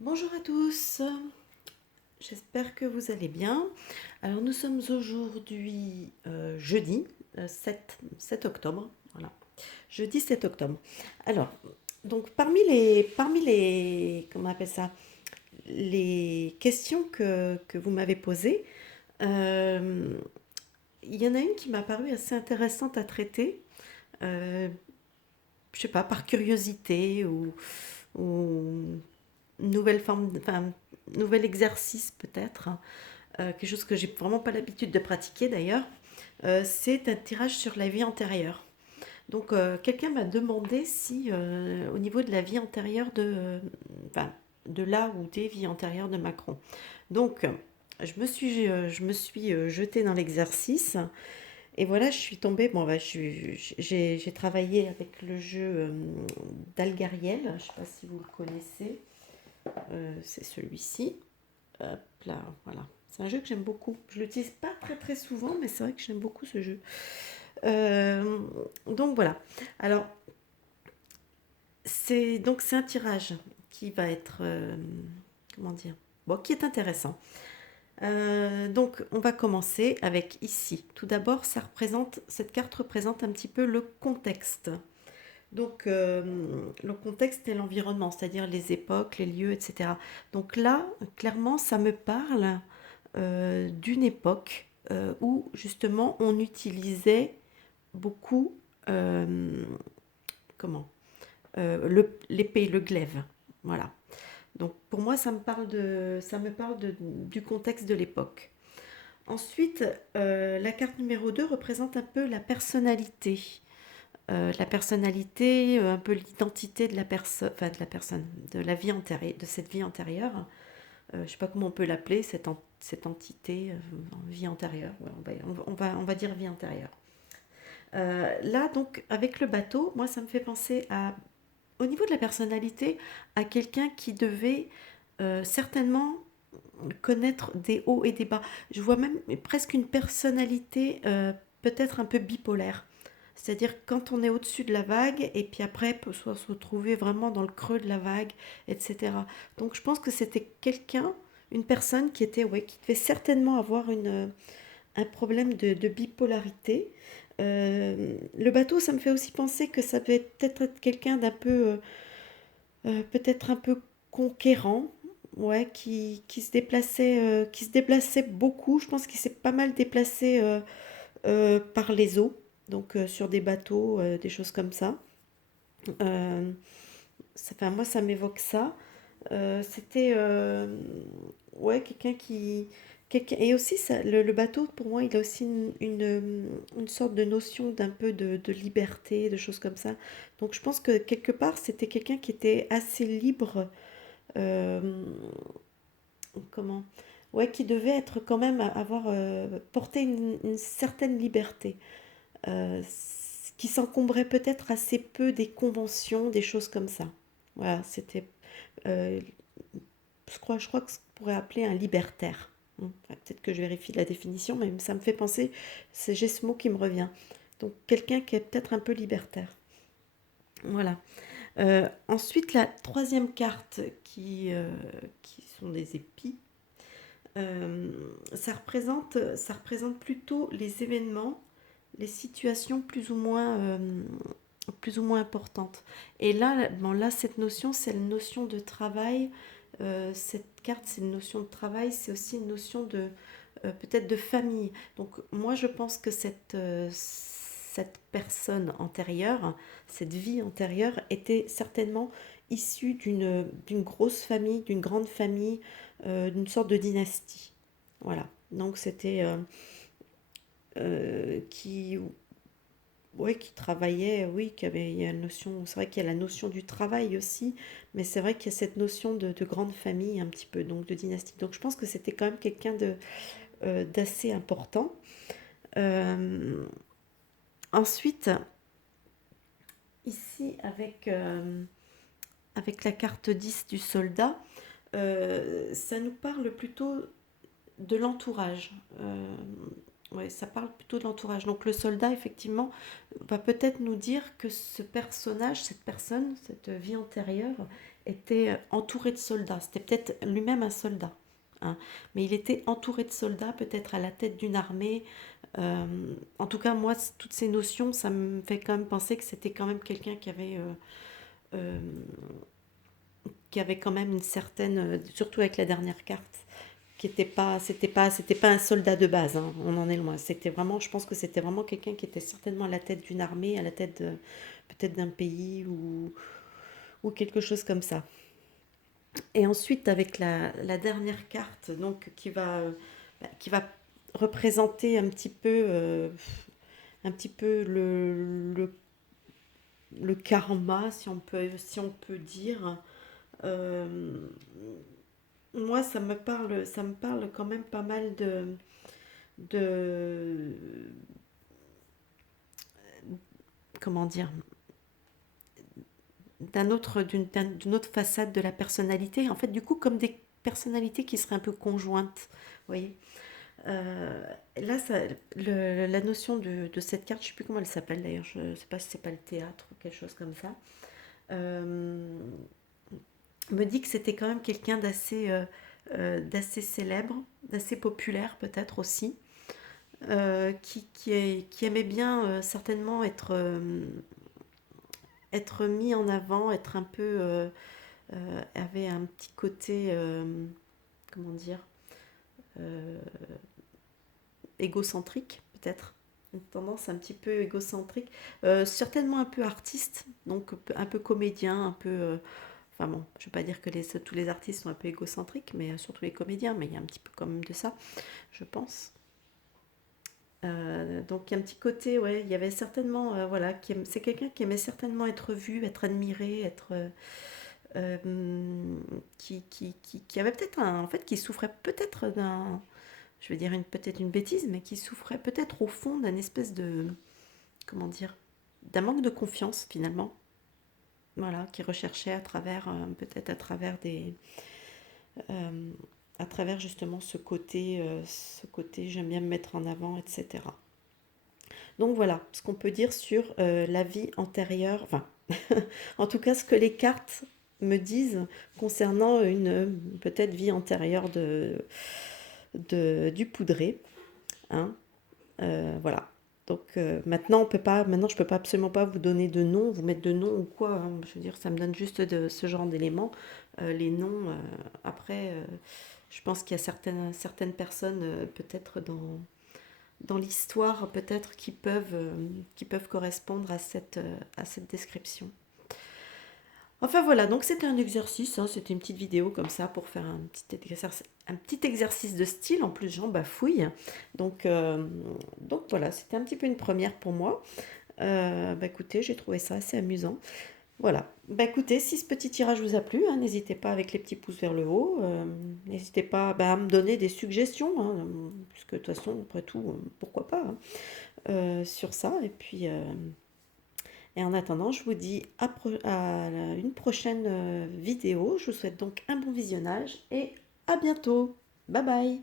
Bonjour à tous, j'espère que vous allez bien. Alors nous sommes aujourd'hui jeudi 7 octobre, voilà, jeudi 7 octobre. Alors, donc parmi les, comment on appelle ça, les questions que vous m'avez posées, euh, il y en a une qui m'a paru assez intéressante à traiter, euh, je sais pas, par curiosité ou nouvelle forme, enfin, nouvel exercice peut-être, quelque chose que j'ai vraiment pas l'habitude de pratiquer d'ailleurs, c'est un tirage sur la vie antérieure. Donc quelqu'un m'a demandé si au niveau de la vie antérieure enfin, de là ou des vies antérieures de Macron. Donc je me suis jetée dans l'exercice et voilà, je suis tombée. Bon, bah, j'ai travaillé avec le jeu d'Algariel. Je ne sais pas si vous le connaissez. C'est celui-ci. Hop là, voilà. C'est un jeu que j'aime beaucoup. Je l'utilise pas très très souvent, mais c'est vrai que j'aime beaucoup ce jeu. Euh, donc voilà. Alors, c'est un tirage qui va être, comment dire, bon, qui est intéressant. Donc, on va commencer avec ici. Tout d'abord, cette carte représente un petit peu le contexte. Donc, le contexte et l'environnement, c'est-à-dire les époques, les lieux, etc. Donc là, clairement, ça me parle d'une époque où justement on utilisait beaucoup euh, comment l'épée, le glaive. Voilà. Donc pour moi, du contexte de l'époque. Ensuite, la carte numéro 2 représente un peu la personnalité, un peu l'identité de la personne, enfin de la personne, de la vie antérieure, de cette vie antérieure. Je ne sais pas comment on peut l'appeler, cette entité, vie antérieure. Ouais, on va dire vie antérieure. Là, donc, avec le bateau, moi, ça me fait penser au niveau de la personnalité, à quelqu'un qui devait certainement connaître des hauts et des bas. Je vois même presque une personnalité peut-être un peu bipolaire. C'est-à-dire quand on est au-dessus de la vague et puis après peut soit se retrouver vraiment dans le creux de la vague, etc. Donc je pense que c'était quelqu'un, une personne qui était, ouais, qui devait certainement avoir un problème de bipolarité. Le bateau, ça me fait aussi penser que ça devait peut-être être quelqu'un d'un peu, peut-être un peu conquérant, ouais, qui se déplaçait beaucoup. Je pense qu'il s'est pas mal déplacé par les eaux, donc sur des bateaux, des choses comme ça. Euh, enfin, moi, ça m'évoque ça. C'était ouais, et aussi, le bateau, pour moi, il a aussi une sorte de notion d'un peu de liberté, de choses comme ça. Donc je pense que quelque part, c'était quelqu'un qui était assez libre. euh, comment Ouais, qui devait être quand même avoir porté une certaine liberté, qui s'encombrait peut-être assez peu des conventions, des choses comme ça. Voilà, c'était, euh, je crois que ce qu'on pourrait appeler un libertaire. Enfin, peut-être que je vérifie la définition, mais ça me fait penser, j'ai ce mot qui me revient. Donc quelqu'un qui est peut-être un peu libertaire. Voilà. Ensuite, la troisième carte qui sont des épis. Ça représente plutôt les événements, les situations plus ou moins importantes. Et là, bon, là, cette notion, c'est la notion de travail. Cette carte, c'est une notion de travail, c'est aussi une notion de peut-être de famille. Donc moi, je pense que cette personne antérieure, cette vie antérieure, était certainement issue d'une grosse famille, d'une grande famille, d'une sorte de dynastie. Voilà. Donc c'était qui, ouais, qui travaillait, oui, il y a la notion, c'est vrai qu'il y a la notion du travail aussi, mais c'est vrai qu'il y a cette notion de grande famille un petit peu, donc de dynastique. Donc je pense que c'était quand même quelqu'un d'assez important. Euh, Ensuite, ici avec la carte 10 du soldat, ça nous parle plutôt de l'entourage. Ouais, ça parle plutôt de l'entourage. Donc le soldat, effectivement, va peut-être nous dire que ce personnage, cette personne, cette vie antérieure, était entouré de soldats. C'était peut-être lui-même un soldat, hein. Mais il était entouré de soldats, peut-être à la tête d'une armée. Euh, En tout cas, moi, toutes ces notions, ça me fait quand même penser que c'était quand même quelqu'un euh, qui avait quand même une certaine, surtout avec la dernière carte, qui était pas, c'était pas un soldat de base, hein, on en est loin. C'était vraiment, je pense que c'était vraiment quelqu'un qui était certainement à la tête d'une armée, à la tête peut-être d'un pays ou quelque chose comme ça. Et ensuite, avec la dernière carte, donc qui va représenter un petit peu le karma, si on peut dire. Euh, Moi, ça me parle quand même pas mal de comment dire, d'une autre façade de la personnalité. En fait, du coup, comme des personnalités qui seraient un peu conjointes. Vous voyez. Euh, Là, la notion de cette carte, je ne sais plus comment elle s'appelle d'ailleurs, je ne sais pas si c'est pas le théâtre ou quelque chose comme ça, euh, me dit que c'était quand même quelqu'un d'assez célèbre, d'assez populaire peut-être aussi, qui aimait bien certainement être mis en avant, être un peu avait un petit côté, comment dire, euh, égocentrique peut-être, une tendance un petit peu égocentrique, certainement un peu artiste, donc un peu comédien, un peu, enfin bon, je ne veux pas dire que tous les artistes sont un peu égocentriques, mais surtout les comédiens, mais il y a un petit peu quand même de ça, je pense. Donc il y a un petit côté, ouais, il y avait certainement, voilà, c'est quelqu'un qui aimait certainement être vu, être admiré, être, qui avait peut-être en fait, qui souffrait peut-être je vais dire peut-être une bêtise, mais qui souffrait peut-être au fond d'un espèce de, comment dire, d'un manque de confiance finalement, voilà, qui recherchait à travers, peut-être euh, à travers justement ce côté, j'aime bien me mettre en avant, etc. Donc voilà ce qu'on peut dire sur la vie antérieure, enfin, en tout cas ce que les cartes me disent concernant une peut-être vie antérieure du poudré, hein. Voilà. Donc maintenant je peux pas absolument pas vous donner de nom, vous mettre de nom ou quoi, hein. Je veux dire, ça me donne juste de ce genre d'éléments. Les noms, après, je pense qu'il y a certaines personnes, peut-être dans l'histoire, peut-être qui peuvent correspondre à cette description. Enfin voilà, donc c'était un exercice, hein, c'était une petite vidéo comme ça pour faire un petit exercice de style. En plus, j'en bafouille. Donc, euh, donc voilà, c'était un petit peu une première pour moi. Bah écoutez, j'ai trouvé ça assez amusant. Voilà. Bah écoutez, si ce petit tirage vous a plu, hein, n'hésitez pas avec les petits pouces vers le haut. N'hésitez pas bah, à me donner des suggestions, hein, puisque de toute façon, après tout, pourquoi pas, hein, sur ça. Et en attendant, je vous dis à une prochaine vidéo. Je vous souhaite donc un bon visionnage et à bientôt. Bye bye.